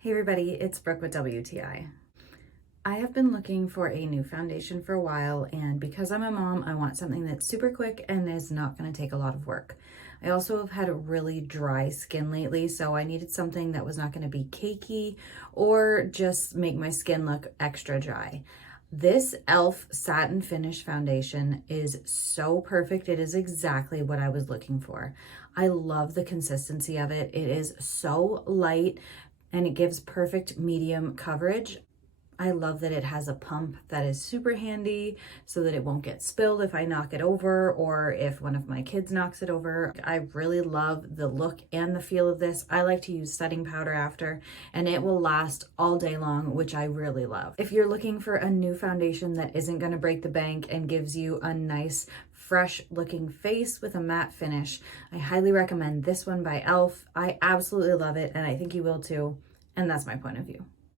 Hey everybody, it's Brooke with WTI. I have been looking for a new foundation for a while, and because I'm a mom, I want something that's super quick and is not going to take a lot of work. I also have had a really dry skin lately, so I needed something that was not going to be cakey or just make my skin look extra dry. This e.l.f. satin finish foundation is so perfect. It is exactly what I was looking for. I love the consistency of it. It is so light and it gives perfect medium coverage. I love that it has a pump that is super handy so that it won't get spilled if I knock it over or if one of my kids knocks it over. I really love the look and the feel of this. I like to use setting powder after, and it will last all day long, which I really love. If you're looking for a new foundation that isn't going to break the bank and gives you a nice fresh looking face with a matte finish, I highly recommend this one by e.l.f. I absolutely love it, and I think you will too, and that's my point of view.